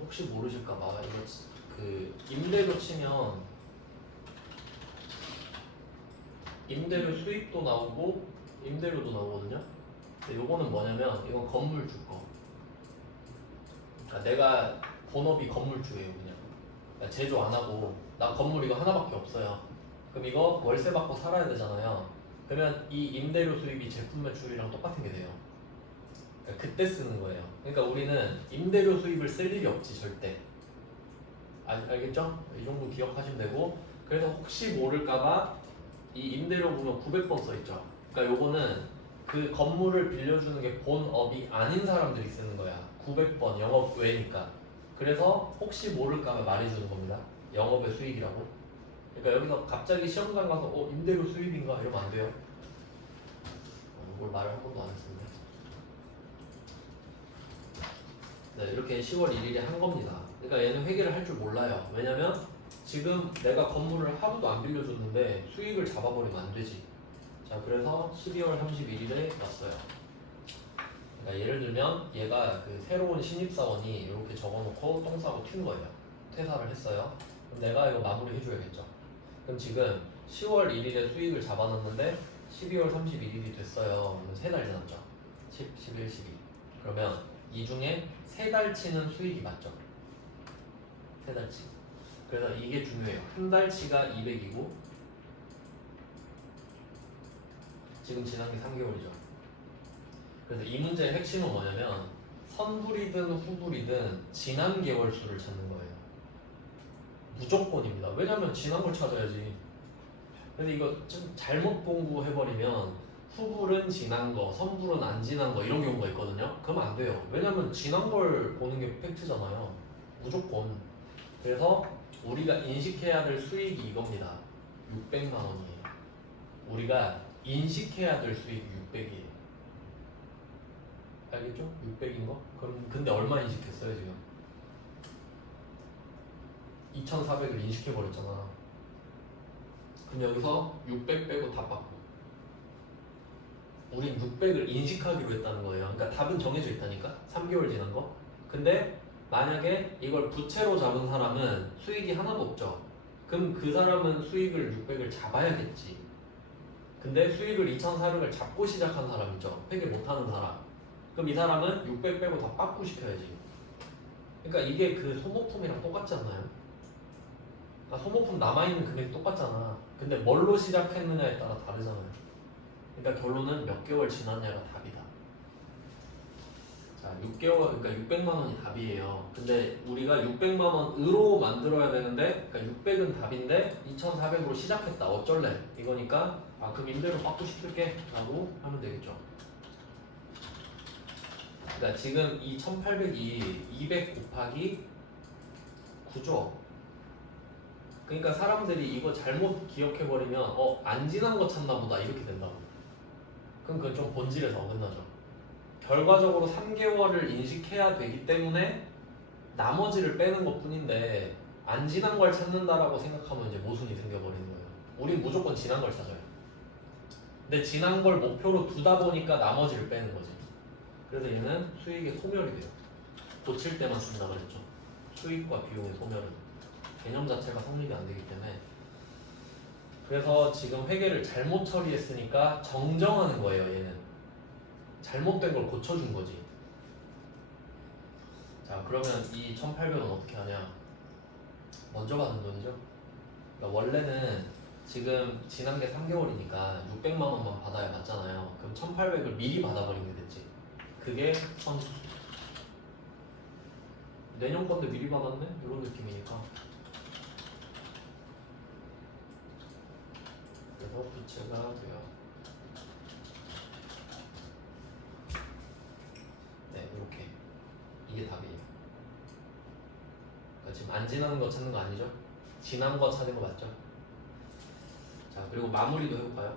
혹시 모르실까봐 이거 그 임대료 치면 임대료 수익도 나오고 임대료도 나오거든요. 근데 요거는 뭐냐면 이건 건물주 거. 그러니까 내가 본업이 건물주예요, 그냥. 그러니까 제조 안 하고 나 건물 이거 하나밖에 없어요. 그럼 이거 월세 받고 살아야 되잖아요. 그러면 이 임대료 수입이 제품 매출이랑 똑같은 게 돼요. 그러니까 그때 쓰는 거예요. 그러니까 우리는 임대료 수입을 쓸 일이 없지, 절대. 알겠죠? 이 정도 기억하시면 되고. 그래서 혹시 모를까봐 이 임대료 보면 900번 써있죠. 그러니까 요거는 그 건물을 빌려주는 게 본업이 아닌 사람들이 쓰는 거야. 900번 영업 외니까. 그래서 혹시 모를까봐 말해주는 겁니다. 영업의 수익이라고. 그러니까 여기서 갑자기 시험장 가서 임대료 수입인가 이러면 안 돼요. 이걸 말을 한 번도 안 했습니다. 네, 이렇게 10월 1일에 한 겁니다. 그러니까 얘는 회계를 할 줄 몰라요. 왜냐면 지금 내가 건물을 하루도 안 빌려줬는데 수익을 잡아버리면 안 되지. 자, 그래서 12월 31일에 왔어요. 그러니까 예를 들면 얘가 그 새로운 신입사원이 이렇게 적어놓고 똥 싸고 튄 거예요. 퇴사를 했어요. 그럼 내가 이거 마무리 해줘야겠죠. 그럼 지금 10월 1일에 수익을 잡아놨는데 12월 31일이 됐어요. 그럼 3달 지났죠. 10, 11, 12. 그러면 이 중에 3달치는 수익이 맞죠. 3달치. 그래서 이게 중요해요. 한 달치가 200이고 지금 지난 게 3개월이죠. 그래서 이 문제의 핵심은 뭐냐면 선불이든 후불이든 지난 개월 수를 찾는 거예요. 무조건입니다. 왜냐면 지난 걸 찾아야지. 근데 이거 좀 잘못 공부해버리면 후불은 지난 거, 선불은 안 지난 거 이런 경우가 있거든요. 그럼 안 돼요. 왜냐면 지난 걸 보는 게 팩트잖아요. 무조건. 그래서 우리가 인식해야 될 수익이 이겁니다. 600만 원이에요. 우리가 인식해야 될 수익이 600이에요. 알겠죠? 600인 거? 그럼 근데 얼마 인식했어요 지금? 2,400을 인식해버렸잖아. 그럼 여기서 600 빼고 다 받고 우린 600을 인식하기로 했다는 거예요. 그러니까 답은 정해져 있다니까? 3개월 지난 거. 근데 만약에 이걸 부채로 잡은 사람은 수익이 하나도 없죠. 그럼 그 사람은 수익을 600을 잡아야겠지. 근데 수익을 2,400을 잡고 시작한 사람 있죠. 회계 못하는 사람. 그럼 이 사람은 600 빼고 다 빠꾸 시켜야지. 그러니까 이게 그 소모품이랑 똑같지 않나요? 그러니까 소모품 남아있는 금액이 똑같잖아. 근데 뭘로 시작했느냐에 따라 다르잖아요. 그러니까 결론은 몇 개월 지났냐가 답이다. 자, 6개월, 그러니까 600만 원이 답이에요. 근데 우리가 600만 원으로 만들어야 되는데, 그러니까 600은 답인데 2,400으로 시작했다. 어쩔래? 이거니까 아 그럼 임대료 빠꾸 시킬게 라고 하면 되겠죠. 그러니까 지금 이 1800이 200 곱하기 9죠. 그러니까 사람들이 이거 잘못 기억해버리면 안 지난 거 찾나 보다 이렇게 된다고. 그럼 그건 좀 본질에서 어긋나죠. 결과적으로 3개월을 인식해야 되기 때문에 나머지를 빼는 것 뿐인데 안 지난 걸 찾는다라고 생각하면 이제 모순이 생겨버리는 거예요. 우린 무조건 지난 걸 찾아요. 근데 지난 걸 목표로 두다 보니까 나머지를 빼는 거지. 그래서 얘는 수익의 소멸이 돼요. 고칠 때만 쓴다 그랬죠. 수익과 비용의 소멸은. 개념 자체가 성립이 안 되기 때문에. 그래서 지금 회계를 잘못 처리했으니까 정정하는 거예요. 얘는 잘못된 걸 고쳐준 거지. 자, 그러면 이 1,800은 어떻게 하냐? 먼저 받은 돈이죠. 그러니까 원래는 지금 지난 게 3개월이니까 600만 원만 받아야 받잖아요. 그럼 1,800을 미리 받아버리게 됐지. 그게 선수. 내년 건데 미리 받았네? 이런 느낌이니까. 그래서 부채가 돼요. 네, 이렇게. 이게 답이에요. 그러니까 지금 안 지난 거 찾는 거 아니죠? 지난 거 찾은 거 맞죠? 자, 그리고 마무리도 해볼까요?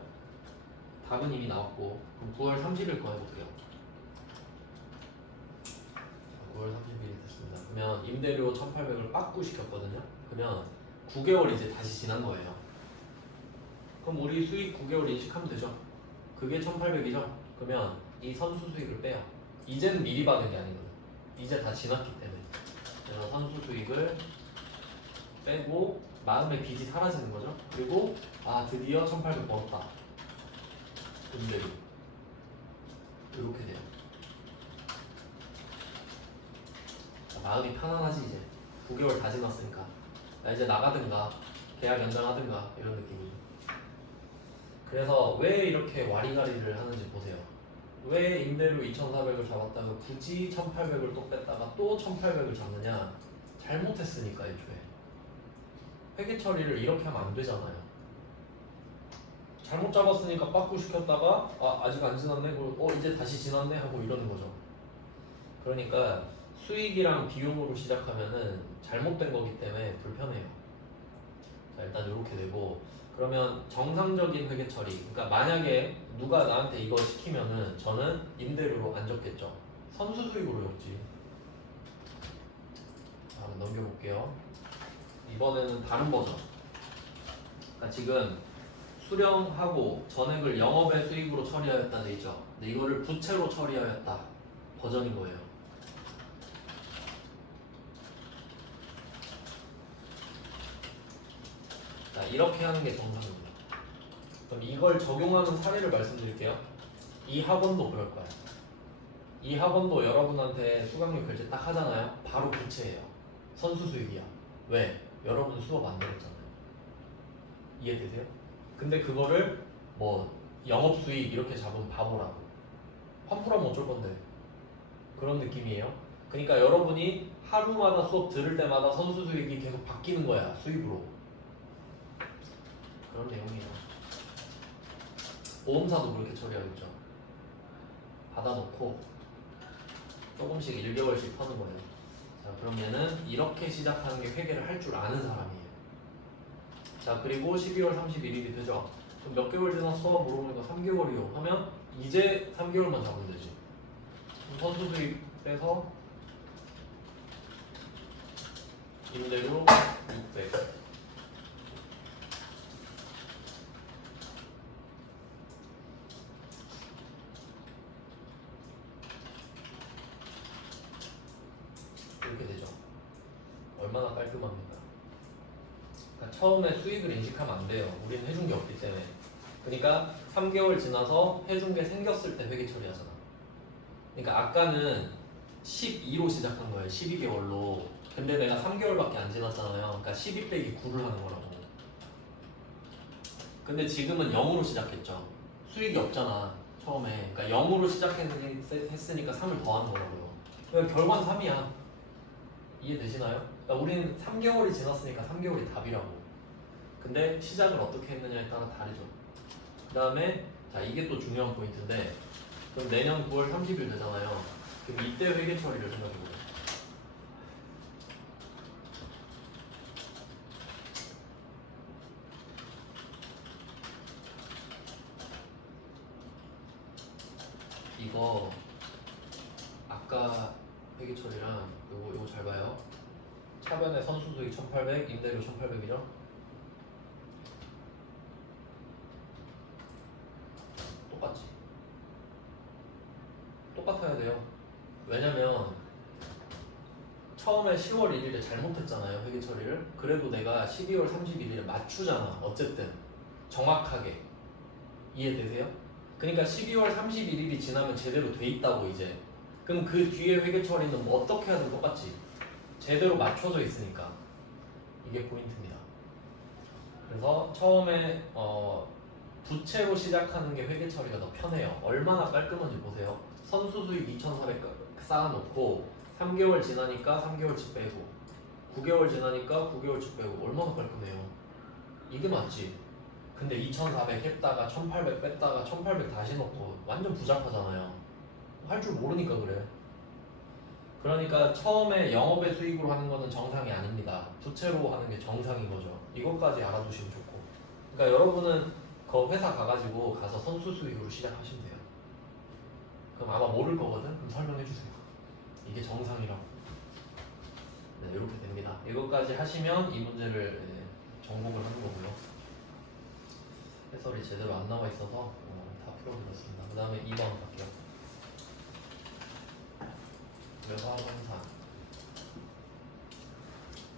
답은 이미 나왔고 그럼 9월 30일 거 해볼게요. 9월 30일이 됐습니다. 그러면 임대료 1,800을 빠꾸 시켰거든요. 그러면 9개월 이제 다시 지난 거예요. 그럼 우리 수익 9개월 인식하면 되죠. 그게 1,800이죠. 그러면 이 선수 수익을 빼요. 이제는 미리 받은 게 아니거든. 이제 다 지났기 때문에. 그래서 선수 수익을 빼고 마음의 빚이 사라지는 거죠. 그리고 아 드디어 1,800 벌었다. 임대료. 이렇게 돼요. 마음이 편안하지 이제. 9개월 다 지났으니까 나 이제 나가든가 계약 연장하든가 이런 느낌이. 그래서 왜 이렇게 와리가리를 하는지 보세요. 왜 임대료 2,400을 잡았다가 굳이 1,800을 또 뺐다가 또 1,800을 잡느냐? 잘못했으니까 애초에. 회계 처리를 이렇게 하면 안 되잖아요. 잘못 잡았으니까 빠꾸 시켰다가 아직 안 지났네? 이제 다시 지났네? 하고 이러는 거죠. 그러니까 수익이랑 비용으로 시작하면은 잘못된 거기 때문에 불편해요. 자, 일단 이렇게 되고 그러면 정상적인 회계 처리. 그러니까 만약에 누가 나한테 이거 시키면은 저는 임대료로 안 적겠죠. 선수 수익으로 적지. 자, 한번 넘겨볼게요. 이번에는 다른 버전. 그러니까 지금 수령하고 전액을 영업의 수익으로 처리하였다 돼 있죠. 근데 이거를 부채로 처리하였다 버전인 거예요. 자, 이렇게 하는 게 정상입니다. 그럼 이걸 적용하는 사례를 말씀드릴게요. 이 학원도 그럴 거야. 이 학원도 여러분한테 수강료 결제 딱 하잖아요. 바로 부채예요. 선수 수익이야. 왜? 여러분 수업 안 들었잖아요. 이해되세요? 근데 그거를 뭐 영업 수익 이렇게 잡으면 바보라고. 환불하면 어쩔 건데. 그런 느낌이에요. 그러니까 여러분이 하루마다 수업 들을 때마다 선수 수익이 계속 바뀌는 거야. 수익으로. 그런 내용이에요. 보험사도 그렇게 처리하겠죠. 받아놓고 조금씩 1개월씩 퍼는 거예요. 자, 그럼 얘는 이렇게 시작하는 게 회계를 할 줄 아는 사람이에요. 자, 그리고 12월 31일이 되죠. 그럼 몇 개월 지났어? 물어보니까 3개월이요. 하면 이제 3개월만 잡으면 되지. 그럼 선수 수익 빼서 임대료 600. 이렇게 되죠. 얼마나 깔끔합니까? 그러니까 처음에 수익을 인식하면 안 돼요. 우리는 해준 게 없기 때문에. 그러니까 3개월 지나서 해준 게 생겼을 때 회계 처리하잖아. 그러니까 아까는 12로 시작한 거예요. 12개월로. 근데 내가 3개월밖에 안 지났잖아요. 그러니까 12 빼기 9를 하는 거라고. 근데 지금은 0으로 시작했죠. 수익이 없잖아. 처음에. 그러니까 0으로 시작했으니까 3을 더하는 거라고요. 그러니까 결과는 3이야. 이해되시나요? 그러니까 우리는 3개월이 지났으니까 3개월이 답이라고. 근데 시작을 어떻게 했느냐에 따라 다르죠. 그 다음에 자, 이게 또 중요한 포인트인데, 그럼 내년 9월 30일 되잖아요. 그럼 이때 회계 처리를 생각해보세요. 이거 아까 회계 처리랑 요거 잘 봐요. 차변에 선수 수익 1800, 임대료 1800이죠. 똑같지. 똑같아야 돼요. 왜냐면 처음에 10월 1일에 잘못했잖아요, 회계 처리를. 그래도 내가 12월 31일에 맞추잖아. 어쨌든 정확하게. 이해되세요? 그러니까 12월 31일이 지나면 제대로 돼 있다고 이제. 그럼 그 뒤에 회계 처리는 뭐 어떻게 하든 똑같지. 제대로 맞춰져 있으니까. 이게 포인트입니다. 그래서 처음에 부채로 시작하는 게 회계 처리가 더 편해요. 얼마나 깔끔한지 보세요. 선수 수익 2,400 쌓아놓고 3개월 지나니까 3개월치 빼고 9개월 지나니까 9개월치 빼고 얼마나 깔끔해요. 이게 맞지. 근데 2,400 했다가 1,800 뺐다가 1,800 다시 넣고 완전 부잡하잖아요. 할 줄 모르니까 그래. 그러니까 처음에 영업의 수익으로 하는 거는 정상이 아닙니다. 부채로 하는 게 정상인 거죠. 이것까지 알아두시면 좋고. 그러니까 여러분은 그 회사 가서 선수 수익으로 시작하시면 돼요. 그럼 아마 모를 거거든? 그럼 설명해 주세요. 이게 정상이라고. 네, 이렇게 됩니다. 이것까지 하시면 이 문제를 정복을 하는 거고요. 해설이 제대로 안 나와 있어서 다 풀어드렸습니다. 그 다음에 2번 갈게요. 외화 환산.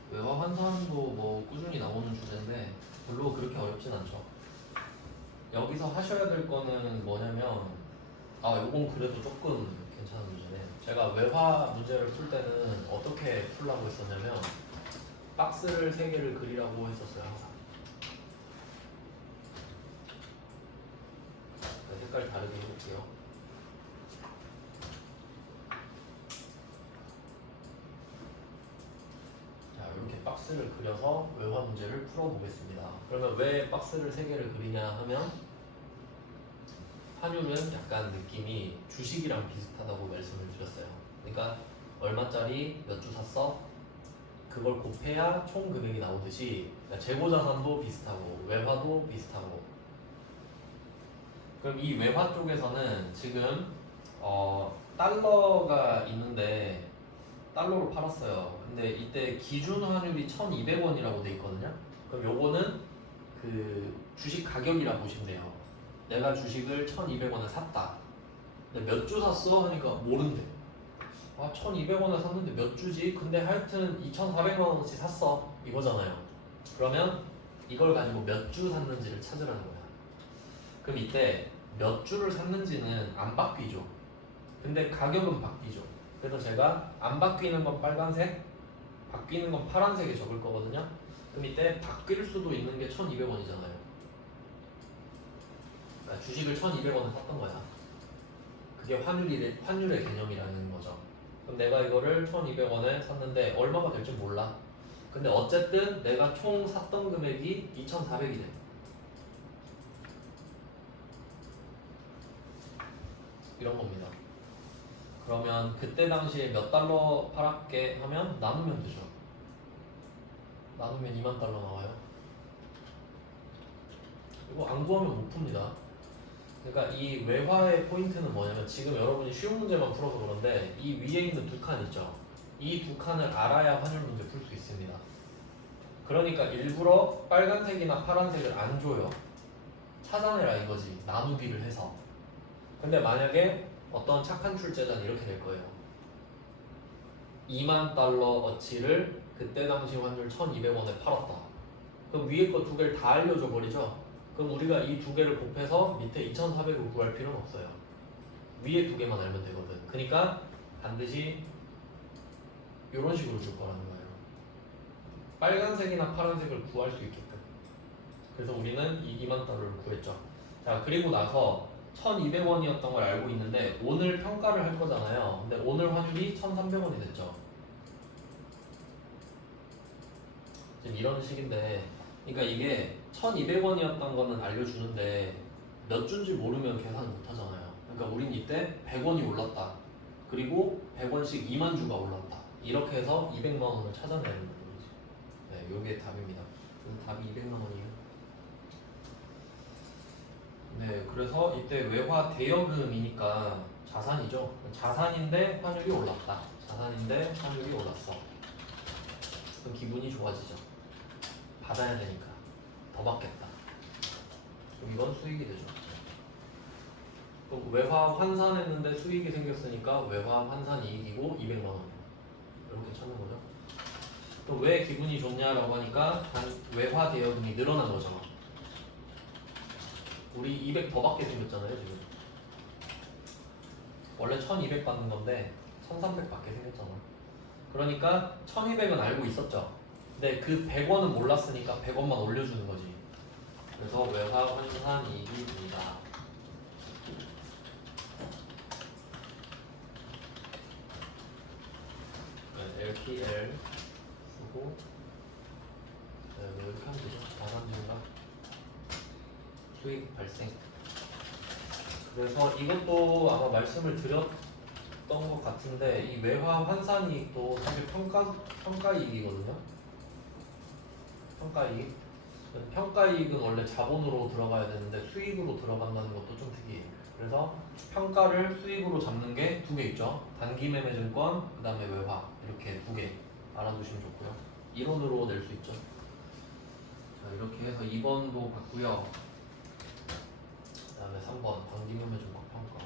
외화 환산도 뭐 꾸준히 나오는 주제인데 별로 그렇게 어렵진 않죠. 여기서 하셔야 될 거는 뭐냐면, 요건 그래도 조금 괜찮은 문제네. 제가 외화 문제를 풀 때는 어떻게 풀라고 했었냐면 박스를 3개를 그리라고 했었어요. 항상. 색깔 다르게 해볼게요. 자, 이렇게 박스를 그려서 외화 문제를 풀어보겠습니다. 그러면 왜 박스를 3개를 그리냐 하면 환율은 약간 느낌이 주식이랑 비슷하다고 말씀을 드렸어요. 그러니까 얼마짜리 몇 주 샀어? 그걸 곱해야 총 금액이 나오듯이 재고자산도 비슷하고 외화도 비슷하고. 그럼 이 외화 쪽에서는 지금 달러가 있는데 달러로 팔았어요. 근데 이때 기준 환율이 1,200원이라고 돼 있거든요. 그럼 요거는 그 주식 가격이라 보시면 돼요. 내가 주식을 1,200원에 샀다. 근데 몇 주 샀어? 하니까 모른대. 1,200원에 샀는데 몇 주지? 근데 하여튼 2,400만 원어치 샀어. 이거잖아요. 그러면 이걸 가지고 몇 주 샀는지를 찾으라는 거야. 그럼 이때 몇 주를 샀는지는 안 바뀌죠. 근데 가격은 바뀌죠. 그래서 제가 안 바뀌는 건 빨간색, 바뀌는 건 파란색에 적을 거거든요. 그럼 이때 바뀔 수도 있는 게 1,200원이잖아요. 그러니까 주식을 1,200원에 샀던 거야. 그게 환율의 개념이라는 거죠. 그럼 내가 이거를 1,200원에 샀는데 얼마가 될지 몰라. 근데 어쨌든 내가 총 샀던 금액이 2,400이 돼. 이런 겁니다. 그러면 그때 당시에 몇 달러 팔았게 하면 나누면 되죠. 나누면 2만 달러 나와요. 이거 안 구하면 못 풉니다. 그러니까 이 외화의 포인트는 뭐냐면 지금 여러분이 쉬운 문제만 풀어서 그런데 이 위에 있는 두 칸 있죠. 이 두 칸을 알아야 환율 문제 풀 수 있습니다. 그러니까 일부러 빨간색이나 파란색을 안 줘요. 찾아내라 이거지. 나누기를 해서. 근데 만약에 어떤 착한 출제자는 이렇게 될 거예요. 2만 달러어치를 그때 당시 환율 1,200원에 팔았다. 그럼 위에 거 두 개를 다 알려줘 버리죠. 그럼 우리가 이 두 개를 곱해서 밑에 2,400을 구할 필요는 없어요. 위에 두 개만 알면 되거든. 그러니까 반드시 이런 식으로 줄 거라는 거예요. 빨간색이나 파란색을 구할 수 있게끔. 그래서 우리는 이 2만 달러를 구했죠. 자, 그리고 나서 1,200원이었던 걸 알고 있는데 오늘 평가를 할 거잖아요. 근데 오늘 환율이 1,300원이 됐죠. 지금 이런 식인데, 그러니까 이게 1,200원이었던 거는 알려주는데 몇 주인지 모르면 계산 못 하잖아요. 그러니까 우린 이때 100원이 올랐다. 그리고 100원씩 2만 주가 올랐다. 이렇게 해서 200만 원을 찾아내는 거지. 네, 요게 답입니다. 답이 200만 원이에요. 네, 그래서 이때 외화 대여금이니까 자산이죠. 자산인데 환율이 올랐다. 자산인데 환율이 올랐어. 그럼 기분이 좋아지죠. 받아야 되니까 더 받겠다. 그럼 이건 수익이 되죠. 그럼 외화 환산했는데 수익이 생겼으니까 외화 환산 이익이고 200만 원. 이렇게 찾는 거죠. 그럼 왜 기분이 좋냐라고 하니까 외화 대여금이 늘어난 거잖아. 우리 200 더 받게 생겼잖아요 지금. 원래 1200 받는 건데 1300 받게 생겼잖아. 그러니까 1200은 알고 있었죠. 근데 그 100원은 몰랐으니까 100원만 올려주는 거지. 그래서 외화 환산 이익이 됩니다. 네, LPL 쓰고 네, 이렇게 하면 되죠. 자산 증가 수익 발생. 그래서 이것도 아마 말씀을 드렸던 것 같은데 이 외화 환산 이익도 사실 평가 이익이거든요. 평가 이익. 평가 이익은 원래 자본으로 들어가야 되는데 수익으로 들어간다는 것도 좀 특이해요. 그래서 평가를 수익으로 잡는 게 두 개 있죠. 단기 매매 증권, 그 다음에 외화 이렇게 두 개 알아두시면 좋고요. 이론으로 낼 수 있죠. 자, 이렇게 해서 2번도 봤고요. 그 다음에 3번 단기 매매 증권 평가.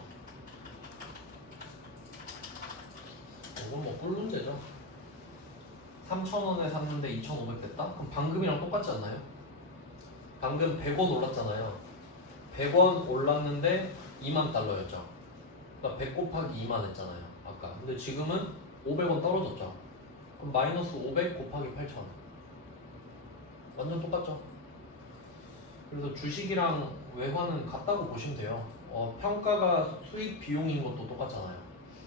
이건 뭐 꿀 문제죠. 3,000원에 샀는데 2,500 됐다? 그럼 방금이랑 똑같지 않나요? 방금 100원 올랐잖아요. 100원 올랐는데 2만 달러였죠. 그러니까 100 곱하기 2만 했잖아요. 아까. 근데 지금은 500원 떨어졌죠. 그럼 마이너스 500 곱하기 8,000. 완전 똑같죠. 그래서 주식이랑 외화는 같다고 보시면 돼요. 평가가 수익 비용인 것도 똑같잖아요.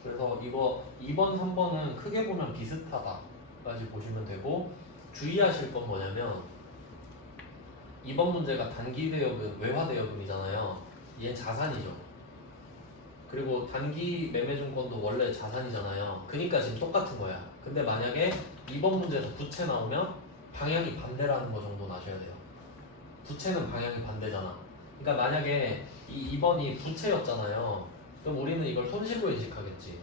그래서 이거 2번, 3번은 크게 보면 비슷하다까지 보시면 되고 주의하실 건 뭐냐면 이번 문제가 단기 대여금, 외화 대여금이잖아요. 얘는 자산이죠. 그리고 단기 매매증권도 원래 자산이잖아요. 그러니까 지금 똑같은 거야. 근데 만약에 이번 문제에서 부채 나오면 방향이 반대라는 거 정도는 아셔야 돼요. 부채는 방향이 반대잖아. 그러니까 만약에 이 2번이 부채였잖아요. 그럼 우리는 이걸 손실로 인식하겠지.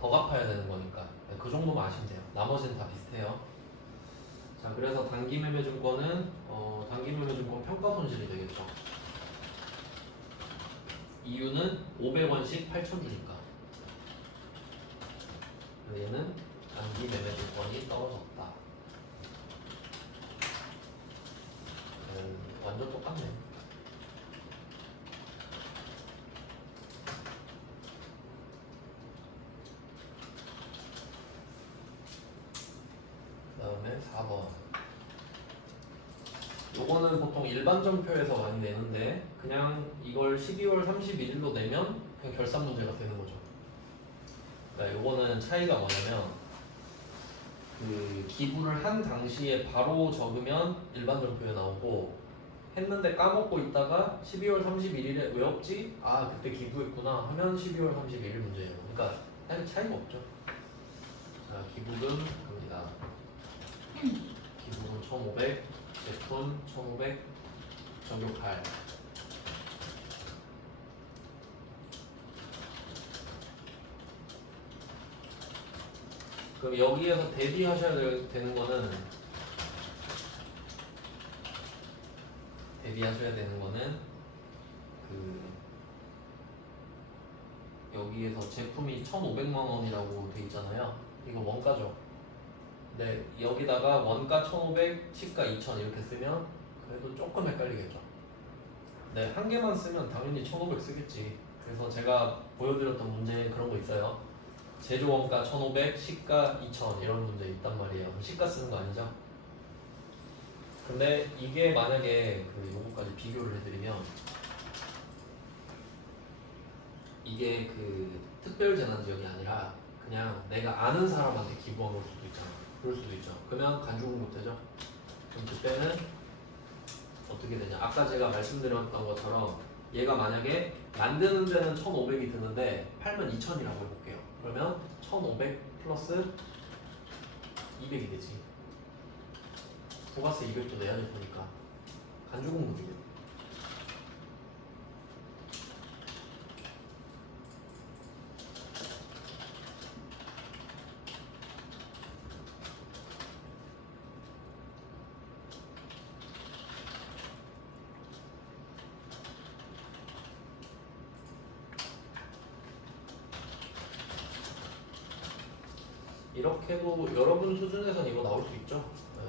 더 갚아야 되는 거니까. 그 정도만 아시면 돼요. 나머지는 다 비슷해요. 자, 그래서 단기 매매 증권은 단기 매매 증권 평가 손실이 되겠죠. 이유는 500원씩 8,000주니까. 얘는 단기 매매 증권이 떨어졌다. 완전 똑같네. 그 다음에 4번. 요거는 보통 일반전표에서 많이 내는데 그냥 이걸 12월 31일로 내면 그냥 결산 문제가 되는 거죠. 그러니까 요거는 차이가 뭐냐면 그 기부를 한 당시에 바로 적으면 일반전표에 나오고 했는데 까먹고 있다가 12월 31일에 왜 없지? 아 그때 기부했구나 하면 12월 31일 문제예요. 그러니까 사실 차이가 없죠. 자 기부금 갑니다. 기부금 1500, 제품 1500, 적용할. 그럼 여기에서 대비하셔야 되는 거는 그 여기에서 제품이 1,500만 원이라고 돼 있잖아요. 이거 원가죠. 근데 여기다가 원가 1,500, 시가 2,000 이렇게 쓰면 그래도 조금 헷갈리겠죠. 네, 한 개만 쓰면 당연히 1,500 쓰겠지. 그래서 제가 보여드렸던 문제에 그런 거 있어요. 제조 원가 1,500, 시가 2,000 이런 문제 있단 말이에요. 시가 쓰는 거 아니죠? 근데 이게 만약에 요거까지 비교를 해드리면 이게 특별 재난 지역이 아니라 그냥 내가 아는 사람한테 기부한 걸 수도 있잖아. 그럴 수도 있죠. 그러면 간주공급 되죠. 그럼 그때는 어떻게 되냐? 아까 제가 말씀드렸던 것처럼 얘가 만약에 만드는 데는 1,500이 드는데 팔면 2,000이라고 해볼게요. 그러면 1,500 플러스 200이 되지. 부가세 200도 내야 될 거니까 간주공급이죠. 이렇게도 여러분 수준에선 이거 나올 수 있죠.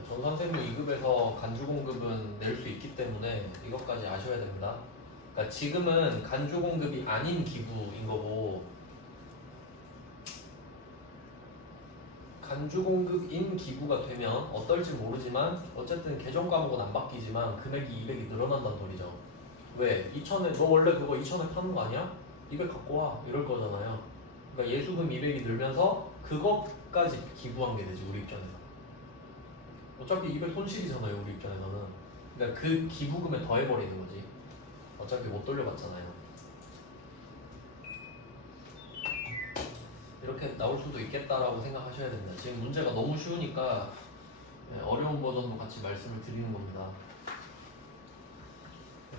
전 선생님 2급에서 간주공급은 낼 수 있기 때문에 이것까지 아셔야 됩니다. 그러니까 지금은 간주공급이 아닌 기부인 거고 간주공급인 기부가 되면 어떨지 모르지만 어쨌든 계정 과목은 안 바뀌지만 금액이 200이 늘어난다는 소리죠. 왜? 2,000에 너 원래 그거 2,000에 파는 거 아니야? 200 갖고 와 이럴 거잖아요. 그러니까 예수금 200이 늘면서 그것까지 기부한 게 되지 우리 입장에서. 어차피 200 손실이잖아요 우리 입장에서는. 그러니까 그 기부금에 더해버리는 거지. 어차피 못 돌려받잖아요. 이렇게 나올 수도 있겠다라고 생각하셔야 됩니다. 지금 문제가 너무 쉬우니까 어려운 버전도 같이 말씀을 드리는 겁니다.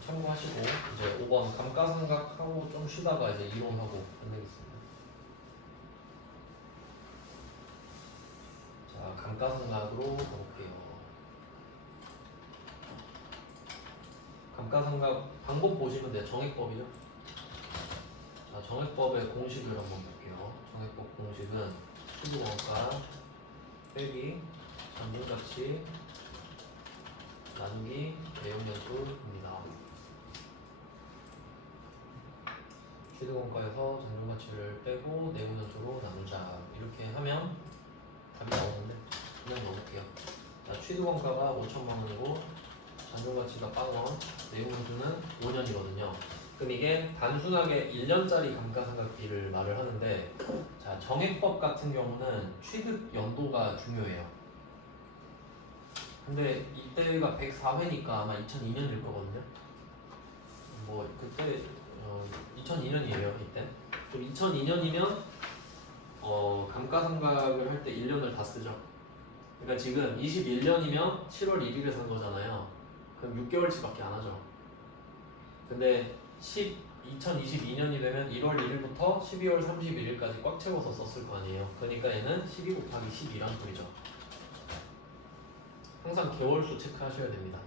참고하시고 이제 5번 감가상각하고 좀 쉬다가 이제 이론하고 끝내겠습니다. 자, 감가상각으로 가볼게요. 감가상각 방법 보시면 돼요. 정액법이죠. 자, 정액법의 공식을 한번 볼게요. 정액법 공식은 추구원가 빼기 잔존가치 나누기 내용연수입니다. 취득원가에서 잔존가치를 빼고 내용연수로 나누자 이렇게 하면 답이 나오는데 그냥 넣을게요. 자, 취득원가가 5천만 원이고 잔존가치가 0원, 내용연수는 5년이거든요. 그럼 이게 단순하게 1년짜리 감가상각비를 말을 하는데 자, 정액법 같은 경우는 취득 연도가 중요해요. 근데 이때가 104회니까 아마 2002년일 거거든요. 뭐 그때 2002년이에요 이때. 그럼 2002년이면 감가상각을 할 때 1년을 다 쓰죠. 그러니까 지금 21년이면 7월 1일에 산 거잖아요. 그럼 6개월치밖에 안 하죠. 근데 2022년이 되면 1월 1일부터 12월 31일까지 꽉 채워서 썼을 거 아니에요. 그러니까 얘는 12 곱하기 12란 소리죠. 항상 개월수 체크하셔야 됩니다.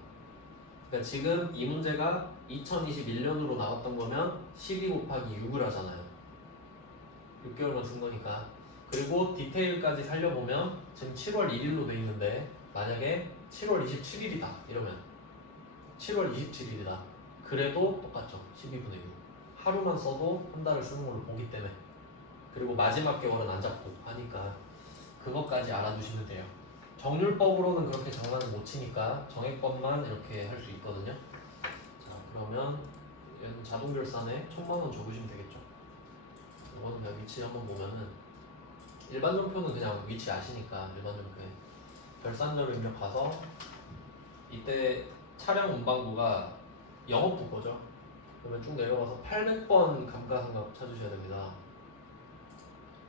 그러니까 지금 이 문제가 2021년으로 나왔던 거면 12 곱하기 6을 하잖아요. 6개월만 쓴 거니까. 그리고 디테일까지 살려보면 지금 7월 1일로 돼 있는데 만약에 7월 27일이다 이러면 7월 27일이다. 그래도 똑같죠. 12분의 6. 하루만 써도 한 달을 쓰는 걸로 보기 때문에. 그리고 마지막 개월은 안 잡고 하니까 그것까지 알아두시면 돼요. 정률법으로는 그렇게 장난을 못 치니까 정액법만 이렇게 할 수 있거든요. 자, 그러면 얘는 자동결산에 1000만원 적으시면 되겠죠. 이거는 그냥 위치 한번 보면은 일반전표는 그냥 위치 아시니까 일반전표에 결산자료 입력가서 이때 차량 운반부가 영업부 거죠. 그러면 쭉 내려가서 800번 감가상각 찾으셔야 됩니다.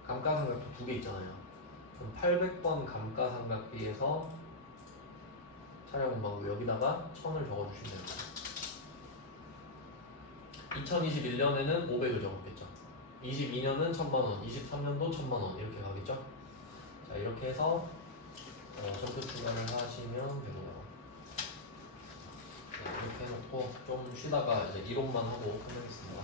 감가상각도 두 개 있잖아요. 그럼 800번 감가상각비에서 차량 운반부 여기다가 1000을 적어주시면 됩니다. 2021년에는 500을 적었겠죠. 22년은 1000만원, 23년도 1000만원 이렇게 가겠죠. 자, 이렇게 해서 점수 추가를 하시면 됩니다. 네, 이렇게 해놓고 좀 쉬다가 이제 이론만 하고 끝내겠습니다.